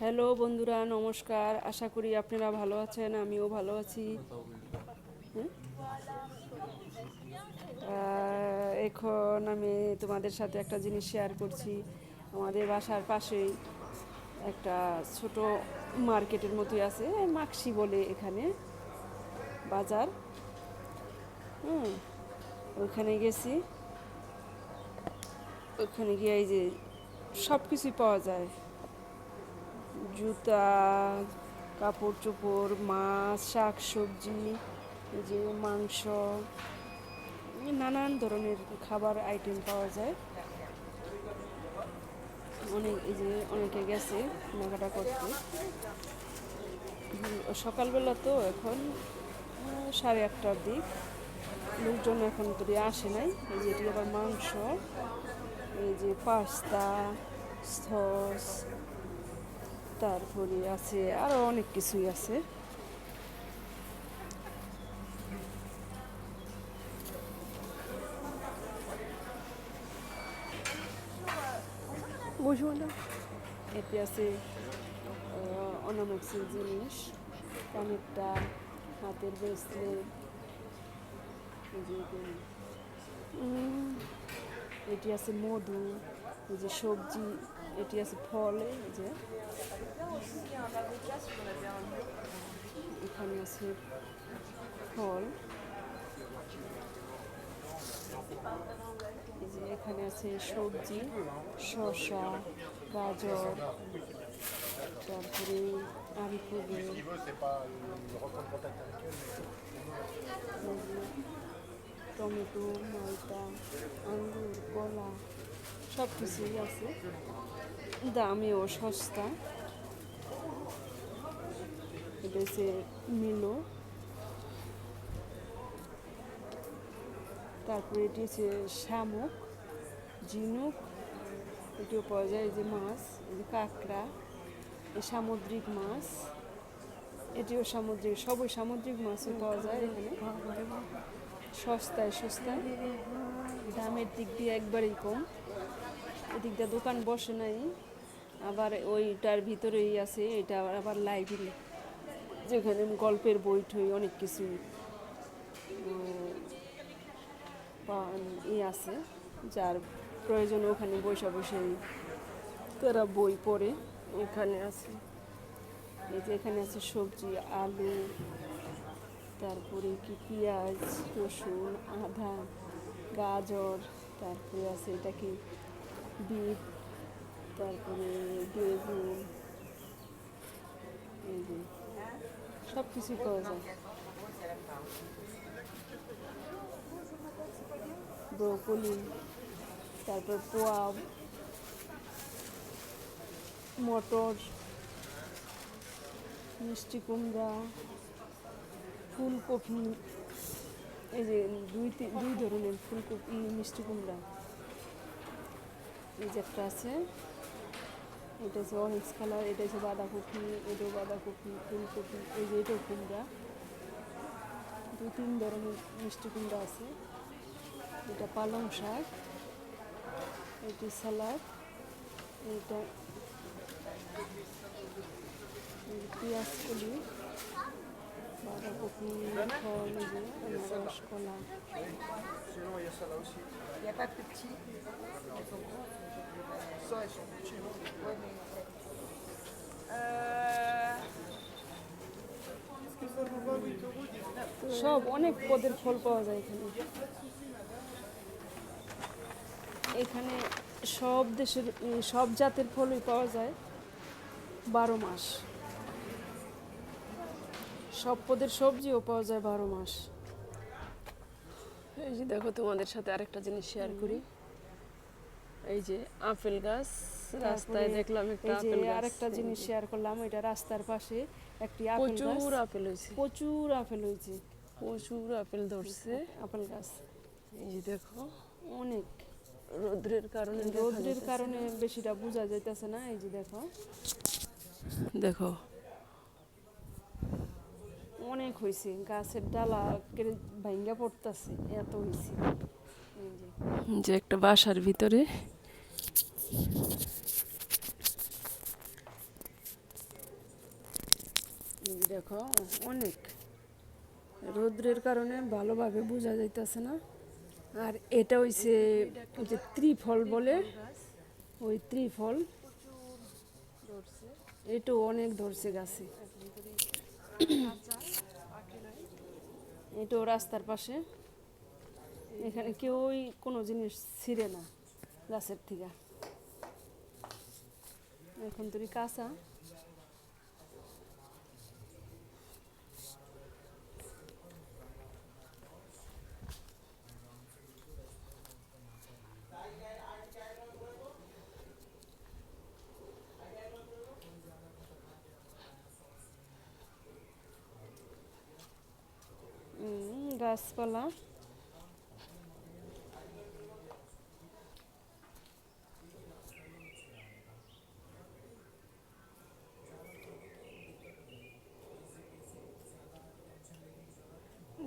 Hello বন্ধুরা, নমস্কার। আশা করি আপনারা ভালো আছেন, আমিও ভালো আছি? এখন আমি তোমাদের সাথে একটা জিনিস শেয়ার করছি। আমাদের বাসার পাশেই একটা ছোট মার্কেটের মতোই আছে, মাক্সি বলে এখানে, বাজার। হুম, ওখানে গেছি। ওখানে গিয়ে এই যে সব কিছুই পাওয়া যায়। জুতা কাপড় চোপড় মাছ শাক সবজি যে মাংস নানান ধরনের খাবার আইটেম পাওয়া যায়। অনেক, এই যে অনেকে গেছে কেনাকাটা করতে। সকালবেলা তো এখন সাড়ে আটটার দিক। লোকজন এখন তো আসে নাই। এই যে এটি আবার মাংস, এই যে পাস্তা, সস তারপরে আছে আরও অনেক কিছুই আছে। এতে আছে অনামেক্সের জিনিস, অনেকটা হাতের ব্রেসলেট এটি আছে মধু, এই যে সবজি। এটি আছে ফল যে। এখানে আছে ফল। যে এখানে আছে সবজি, শসা, গাজর, তারপরে elle. টমেটো মালটা আঙ্গুর, কলা। সব কিছুই আছে। দামেও সস্তা। এটা হচ্ছে মিলো তারপরে এটি হচ্ছে শামুক, ঝিনুক। এটিও পাওয়া যায় যে মাছ, এই যে কাঁকড়া সামুদ্রিক মাছ। এটিও সামুদ্রিক, সবই সামুদ্রিক মাছও পাওয়া যায় এখানে। সস্তায় সস্তায়। দামের দিক দিয়ে একবারেই কম। এদিক দিয়ে দোকান বসে নাই, আবার ওইটার ভিতরেই আছে, এটা আবার- লাইব্রেরি যেখানে গল্পের বই টই, অনেক কিছু ই আছে। যার প্রয়োজন ওখানে বসে বসে তারা বই পড়ে এখানে আছে। এই যে এখানে আছে সবজি, আলু, তারপরে কি পেঁয়াজ, রসুন, আদা, গাজর, তারপরে আছে এটা কি বিট তারপরে বেগুন সব কিছুই পাওয়া যায়। ব্রোকলি, তারপর পোয়াও মটর, মিষ্টি কুমড়া, ফুলকপি, এই যে দুই দুই ধরনের ফুলকপি, মিষ্টি কুমড়া। এই যে একটা আছে। এটা হচ্ছে অরেঞ্জ কালার এটা হচ্ছে বাঁধাকপি, এটাও বাঁধাকপি, ফুলকপি, এই যে এটাও কুমড়া। দু তিন ধরনের মিষ্টি কুমড়া আছে। এটা পালং শাক, এটি স্যালাড, এটা পেঁয়াজ কলি বাঁধাকপি ফল এই যে আনারস কলা Sinon, il y a ça là aussi. Il n'y a pas de petits. Elles sont grands. Ça, ils sont petits, non Ouais, mais. Euh... Qu'est-ce que ça vaut 28 euros 19 সব অনেক পদের ফল পাওয়া যায় এখানে এখানে সব দেশের সব জাতের ফলই পাওয়া যায় বারো মাস সব পদের সবজিও পাওয়া যায় বারো মাস। এই যে দেখো তোমাদের সাথে আরেকটা জিনিস শেয়ার করি। এই যে আপেল গাছ রাস্তায় দেখলাম একটা এই যে আপেল গাছ। আরেকটা জিনিস শেয়ার করলাম এটা রাস্তার পাশে একটি আপেল গাছ। প্রচুর আপেল হয়েছে। প্রচুর আপেল হয়েছে। প্রচুর আপেল ধরছে। আপেল গাছ। এই যে দেখো অনেক। রোদ্রের কারণে রোদ্রের কারণে বেশিটা বোঝা যাইতেছে না এই যে দেখো। দেখো অনেক হয়েছে গাছের ডালা কেটে ভাঙ্গা পড়তেছে এত হয়েছে যে। যে একটা বাসার ভিতরে। দেখো অনেক। রৌদ্রের কারণে ভালোভাবে বোঝা যাইতেছে না। আর এটা হইছে ওই যে ত্রিফল বলে ওই ত্রিফল। এটাও অনেক ধরছে গাছে। এটাও রাস্তার পাশে। এখানে কেউই কোনো জিনিস ছিঁড়ে না গাছের থেকে। এখন তুই কাঁচা হুম, গাছপালা।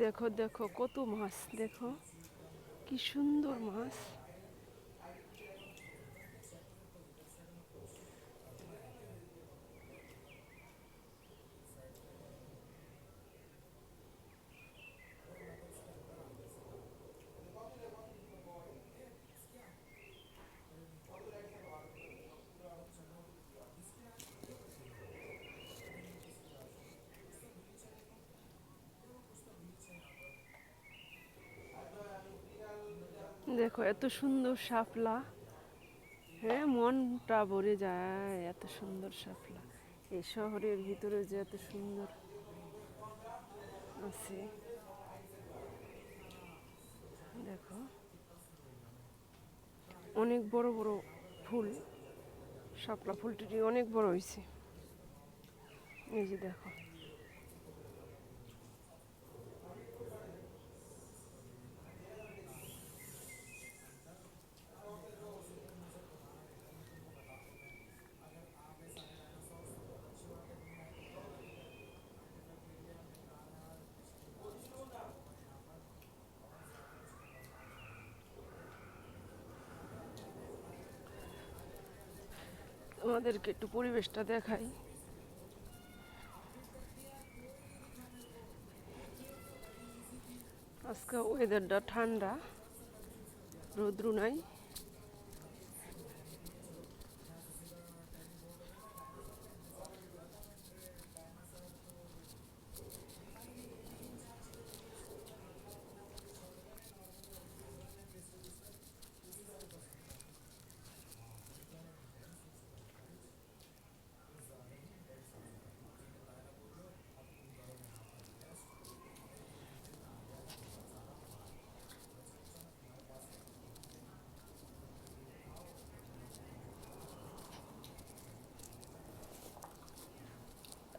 দেখো দেখো কত মাছ দেখো। কি সুন্দর মাছ। দেখো, এত সুন্দর শাপলা। হ্যাঁ মনটা ভরে যায় এত সুন্দর শাপলা। এই শহরের ভিতরে যে এত সুন্দর আছে। দেখো, অনেক বড় বড় ফুল, শাপলা ফুলটি অনেক বড় হয়েছে এই যে দেখো। তোমাদেরকে একটু পরিবেশটা দেখাই। আজকে ওয়েদারটা ঠান্ডা রৌদ্র নাই।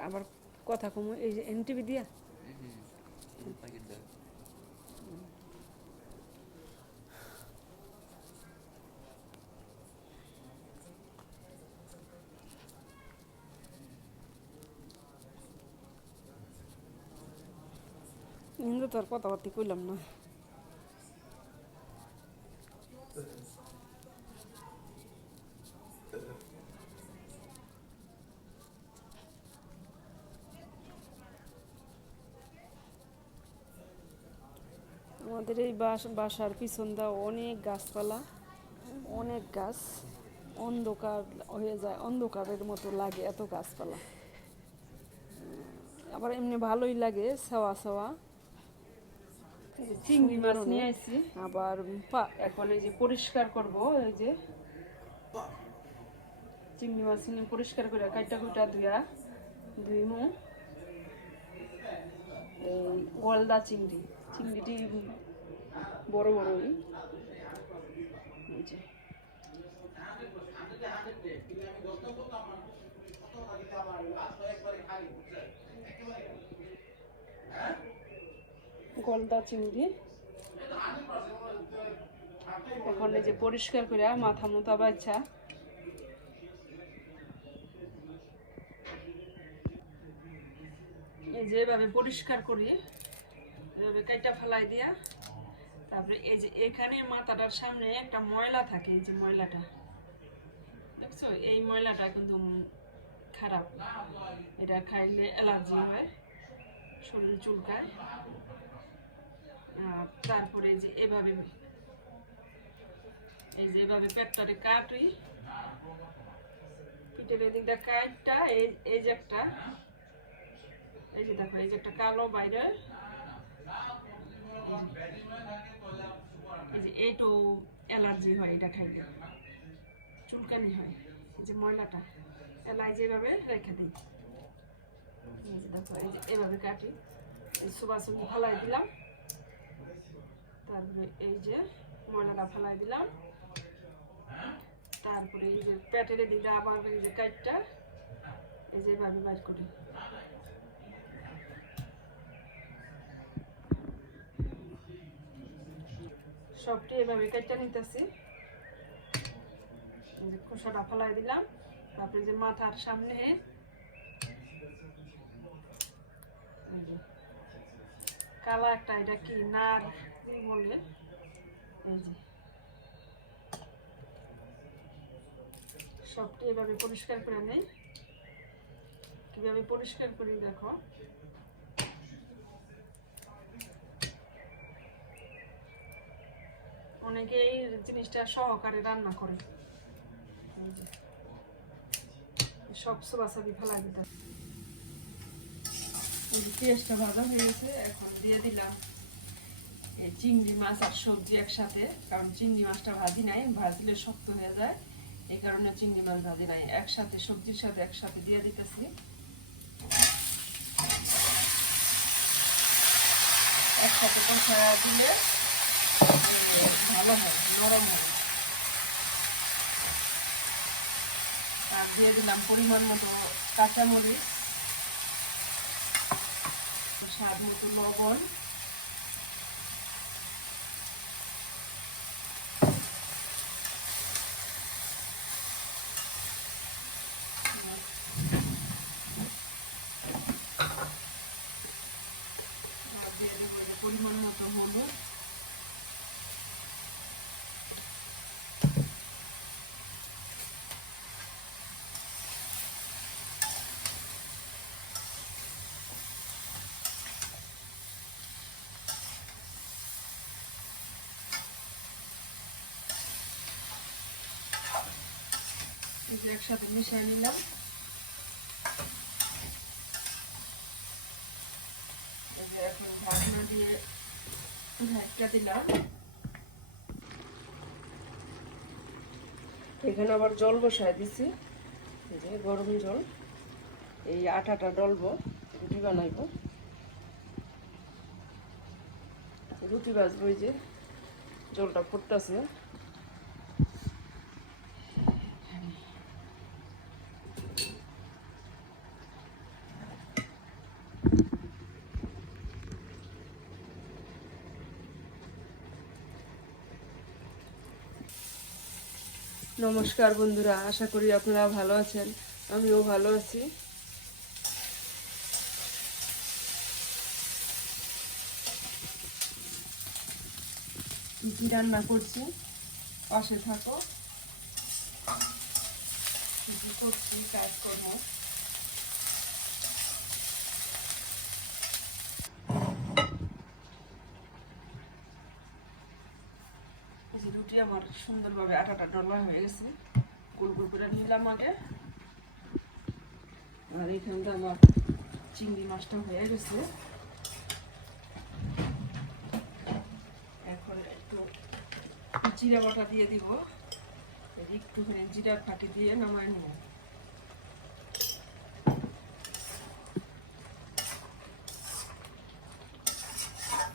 আবার কথা কম এই যে এনটিভি দিয়া? কিন্তু তোর কথাবার্তি কইলাম না। আমাদের এই বাস বাসার পিছন দা অনেক গাছপালা অনেক গাছ অন্ধকার হয়ে যায় অন্ধকারের মতো লাগে এত গাছপালা। আবার এমনি ভালোই লাগে সেওয়া সেওয়া চিংড়ি মাছ নিয়ে আসছি আবার এখন এই যে পরিষ্কার করব এই যে চিংড়ি মাছ নিয়ে পরিষ্কার করে কাইটা কুইটা ধুয়া ধুইমু। এই গলদা চিংড়ি চিংড়িটি বড় বড় গলদা চিংড়ি। এখন এই যে পরিষ্কার করে মাথা মোতা বাচ্চা এই যে এভাবে পরিষ্কার করি, এভাবে ফেলাই দিয়া। তারপরে এই যে এখানে মাথাটার সামনে একটা ময়লা থাকে, এই যে ময়লাটা। দেখছ? এই ময়লাটা কিন্তু খারাপ। এটা খাইলে অ্যালার্জি হয়, শরীর চুলকায়। আর তারপরে এই যে এভাবে, এই যে এভাবে পেটটারে কাটি পিঠের এদিকটা কাটটা এই যে একটা, এই যে দেখো, এই যে একটা কালো বাইরে এই যে এইটু অ্যালার্জি হয় এটা খাইলে। চুলকানি হয়। যে ময়লাটা, এলাই যেভাবে রেখে দিই। দেখো, এই যে এভাবে কাটি। এই সুবাসুকি ফেলাই দিলাম। তারপরে এই যে ময়লাটা ফেলাই দিলাম। তারপরে এই যে পেটের দিকে আবার এই যে কাটটা, এই যে এভাবে বাইর করি। সবটি এভাবে কেটে নিতেছি। খোসাটা ফেলাই দিলাম, তারপরে যে মাথার সামনে। এই যে কালা একটা, এটা কি নার কি বলে এই যে সবটি এভাবে পরিষ্কার করে নেই। কীভাবে পরিষ্কার করি দেখো। অনেকে এই জিনিসটা সহকারে রান্না করে। সব সুবাসাবি ফেলা দিতাম এই যে পেঁয়াজটা ভাজা হয়ে গেছে এখন দিয়ে দিলাম। চিংড়ি মাছ আর সবজি একসাথে কারণ চিংড়ি মাছটা ভাজি নাই ভাজলে শক্ত হয়ে যায়। এই কারণে চিংড়ি মাছ ভাজি নাই। একসাথে সবজির সাথে একসাথে দিয়ে দিতেছি। একসাথে কষা দিলে এ, ভালো হয় নরম হয় আর দিয়ে দিলাম পরিমাণ মতো কাঁচামরিচ স্বাদ মতো লবণ। পরিমাণ মতো হলুদ। একসাথে মিশিয়ে নিলাম। এখন আবার জল বসায় দিছি। যে গরম জল। এই আটাটা ডলবো, রুটি বানাইবো। রুটি বাজবো যে জলটা ফুটতেছে। নমস্কার বন্ধুরা, আশা করি আপনারা ভালো আছেন, আমিও ভালো আছি। কি রান্না করছি? পাশে থাকো। করছি কাজ করব এই যে রুটি আমার সুন্দরভাবে আটাটা ডলা হয়ে গেছে। গোল গোল করে নিলাম আগে। আর এখানটা আমার চিংড়ি মাছটা হয়ে গেছে। এখন একটু জিরা বাটা দিয়ে দিব। একটুখানি জিরার ফাটি দিয়ে নামায় নেব।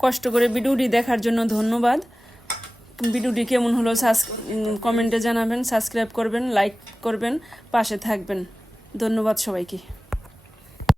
কষ্ট করে ভিডিওটি দেখার জন্য ধন্যবাদ। ভিডিওটি কেমন হলো কমেন্টে জানাবেন সাবস্ক্রাইব করবেন লাইক করবেন পাশে থাকবেন। ধন্যবাদ সবাইকে।